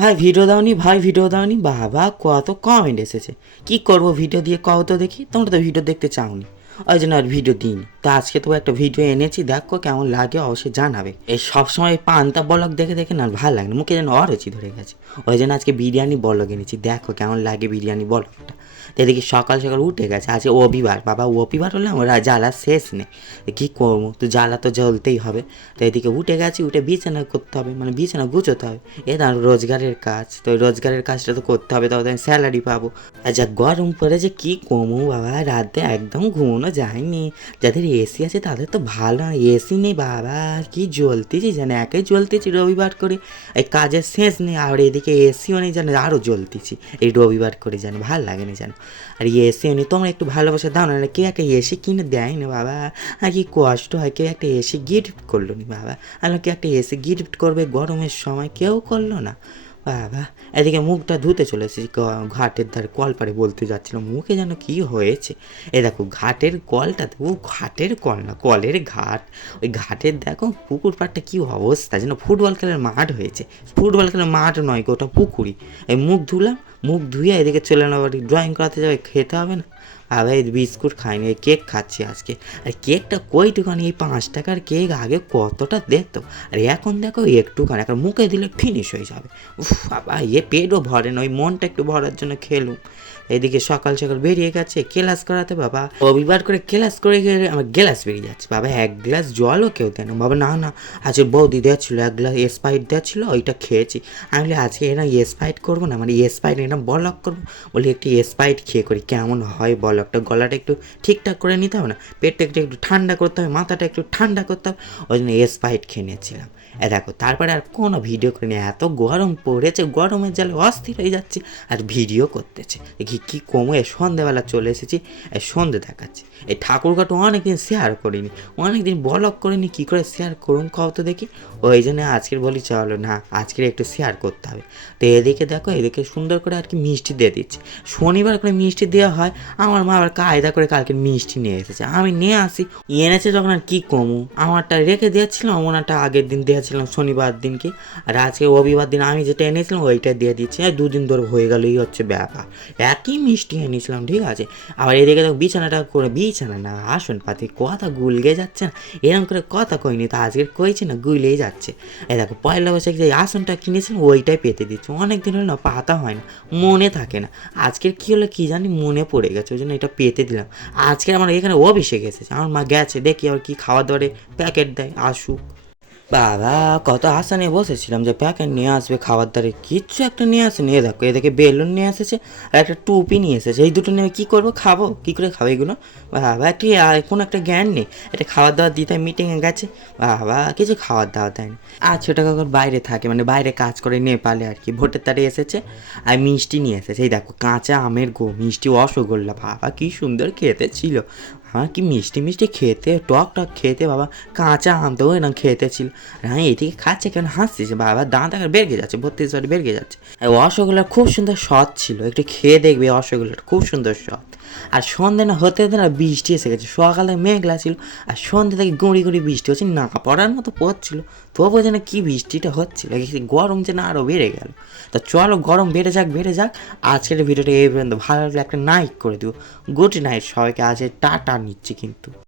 ভাই ভিডিও দাওনি, ভাই ভিডিও দাওনি, বাবা কত কমেন্ট এসেছে। কি করব ভিডিও দিয়ে কও তো দেখি, তোমরা তো ভিডিও দেখতে চাওনি, ওই জন্য আর ভিডিও দিইনি। তো আজকে তো একটা ভিডিও এনেছি, দেখো কেমন লাগে অবশ্যই জানাবে। এই সবসময় পান্তা বলক দেখে দেখে না ভালো লাগে না, মুখে যেন অরুচি ধরে গেছে। ওই জন্য আজকে বিরিয়ানি বলক এনেছি, দেখো কেমন লাগে বিরিয়ানি বলকটা। তো এদিকে সকাল সকাল উঠে গেছে, আজকে রবিবার, বাবা রবিবার হলে আমার জ্বালা শেষ নেই। কী করবো, তো জ্বালা তো জ্বলতেই হবে। তো এদিকে উঠে গেছি, উঠে বিছানা করতে হবে, মানে বিছানা গুছোতে হবে। এ না রোজগারের কাজ, তো রোজগারের কাজটা তো করতে হবে, তবে আমি স্যালারি পাবো। আর যা গরম পড়েছে কি কমু বাবা, রাতে একদম ঘুমোনো যায়নি। যাদের এসি আছে তাদের তো ভালো, এসি নেই বাবা, কি জ্বলতেছি জানে, একাই জ্বলতেছি রবিবার করে। এই কাজের শেষ নেই, আর এদিকে এসিও নেই জানে, আরও জ্বলতেছি এই রবিবার করে জানো, ভালো লাগে না জানো। আর এসিও নেই, তোমরা একটু ভালোবাসা দাও না, কেউ একটা এসি কিনে দেয় না বাবা। আর কি কষ্ট হয়, কেউ একটা এসি গিফট করলো নি বাবা। আর কেউ একটা এসি গিফট করবে গরমের সময়, কেউ করলো না বাবা। এদিকে মুখটা ধুতে চলে এসেছি, ঘাটের ধারে কল পাড়ে বলতে যাচ্ছিলাম, মুখে যেন কী হয়েছে। এ দেখো ঘাটের কলটা, ও ঘাটের কল না, কলের ঘাট। ওই ঘাটের দেখো পুকুর পাড়টা কী অবস্থা, যেন ফুটবল খেলার মাঠ হয়েছে। ফুটবল খেলার মাঠ নয়, ওটা পুকুরই। এই মুখ ধুলাম, মুখ ধুয়ে এদিকে চলে না, বাড়ি ড্রয়িং করাতে যাবে, খেতে হবে না। আবার এই বিস্কুট খাইনি, এই কেক খাচ্ছি আজকে। আর কেকটা কইটুখানি, এই 5 টাকার কেক আগে কতটা দেখতো, আর এখন দেখো একটুখানি, এখন মুখে দিলে ফিনিশ হয়ে যাবে। উফ বাবা, পেটও ভরে না, ওই মনটা একটু ভরার জন্য খেলুম। এদিকে সকাল সকাল বেরিয়ে গেছে ক্লাস করাতে, বাবা রবিবার করে ক্লাস করে গেলে আমার গ্লাস বেরিয়ে যাচ্ছে বাবা, এক গ্লাস জলও কেউ দেয় না বাবা। না না, আজকে বৌদি দেওয়া ছিল, এক গ্লাস স্প্রাইট দেওয়া ছিল, ওইটা খেয়েছি। আমি বলি আজকে এরা স্প্রাইট করবো না, মানে স্প্রাইট এরকম বলক করবো। বলি একটু স্প্রাইট খেয়ে করি কেমন হয় বলকটা, গলাটা একটু ঠিকঠাক করে নিতে হবে না, পেটটা একটু একটু ঠান্ডা করতে হবে, মাথাটা একটু ঠান্ডা করতে হবে। ওই জন্য স্প্রাইট খেয়ে নিয়েছিলাম। দেখো তারপরে আর কোনো ভিডিও করিনি, এত গরম পড়েছে, গরমের জালে অস্থির হয়ে যাচ্ছে, আর ভিডিও করতেছে। দেখি কী কমে সন্ধেবেলা চলে এসেছি, সন্ধে দেখাচ্ছি। এই ঠাকুরঘাটও অনেকদিন শেয়ার করিনি, অনেকদিন ব্লগ করিনি, কী করে শেয়ার করুন কও তো দেখি। ওই জন্য আজকের বলি চলো না, আজকের একটু শেয়ার করতে হবে। তো এদিকে দেখো, এদিকে সুন্দর করে আর কি মিষ্টি দিয়ে দিচ্ছে, শনিবার করে মিষ্টি দেওয়া হয়। আমার মা আবার কায়দা করে কালকে মিষ্টি নিয়ে এসেছে, আমি নিয়ে আসি, এনেছে যখন আর কী কমু, আমারটা রেখে দিয়েছিলাম, ওনারটা আগের দিন দিয়েছিলাম শনিবার দিনকে, আর আজকে রবিবার দিন আমি যেটা এনেছিলাম ওইটা দিয়ে দিচ্ছি। 2 দিন ধরে হয়ে গেল, এই হচ্ছে ব্যাপার। একই মিষ্টি এনেছিলাম, ঠিক আছে। আবার এদিকে দেখো বিছানাটা করে, বিছানা না আসন পাতি, কথা গুলগে যাচ্ছে না, এরকম করে কথা কইনি তো, আজকের কইছি না গুলেই যাচ্ছে। এই দেখো পয়লা বৈশাখ যে আসনটা কিনেছিলাম ওইটাই পেতে দিচ্ছি, অনেক দিন হলো না পাতা হয় না, মনে থাকে না। আজকের কী হলো কী জানি, মনে পড়ে গেছে, ওই জন্য এটা পেতে দিলাম। আজকে আমার এখানে অভিষেক এসেছে, আমার মা গেছে, দেখি আবার কী খাওয়া দাওয়ারে প্যাকেট দেয়, আসুক। বাবা কত আশা নিয়ে বসেছিলাম যে প্যাকেট নিয়ে আসবে খাবার দারে, কিচ্ছু একটা নিয়ে আসেনি। এ দেখো এদিকে বেলুন নিয়ে এসেছে, আর একটা টুপি নিয়ে এসেছে, এই দুটো নিয়ে কী করবো, খাবো কী করে খাবো এগুলো। বাবা একটু কোনো একটা জ্ঞান নেই, এটা খাবার দাবার দিতে মিটিংয়ে গেছে, বাবা কিছু খাবার দাওয়া দেয়নি। আর ছোটো কাকুর বাইরে থাকে, মানে বাইরে কাজ করে নেপালে আর কি, ভোটের তারে এসেছে, আর মিষ্টি নিয়ে এসেছে। এই দেখো কাঁচা আমের মিষ্টি, রসগোল্লা, বাবা কী সুন্দর খেতে ছিল। আমার কি মিষ্টি মিষ্টি খেতে, টক টক খেতে বাবা, কাঁচা আম তো এরকম খেতে ছিল। হ্যাঁ এদিকে খাচ্ছে কেন হাসছিস বাবা, দাঁত এখন বেরগে যাচ্ছে, 32 বেরগে যাচ্ছে। রসগোল্লার খুব সুন্দর স্বাদ ছিল, একটু খেয়ে দেখবে, রসগোল্লার খুব সুন্দর স্বাদ। আর সন্ধে না হতে হতে না বৃষ্টি এসে গেছে, সকালে মেঘলা ছিল, আর সন্ধ্যে থেকে গুঁড়ি গুঁড়ি বৃষ্টি হচ্ছে, না পড়ার মতো পড়ছিল, তবুও যেন কি বৃষ্টিটা হচ্ছিল, গরম যেন আরও বেড়ে গেল। তা চলো গরম বেড়ে যাক বেড়ে যাক, আজকের ভিডিওটা এই পর্যন্ত, ভালো লাগলে একটা নাইট করে দিও। গুড নাইট সবাইকে, আজ টাটা নিচ্ছি কিন্তু।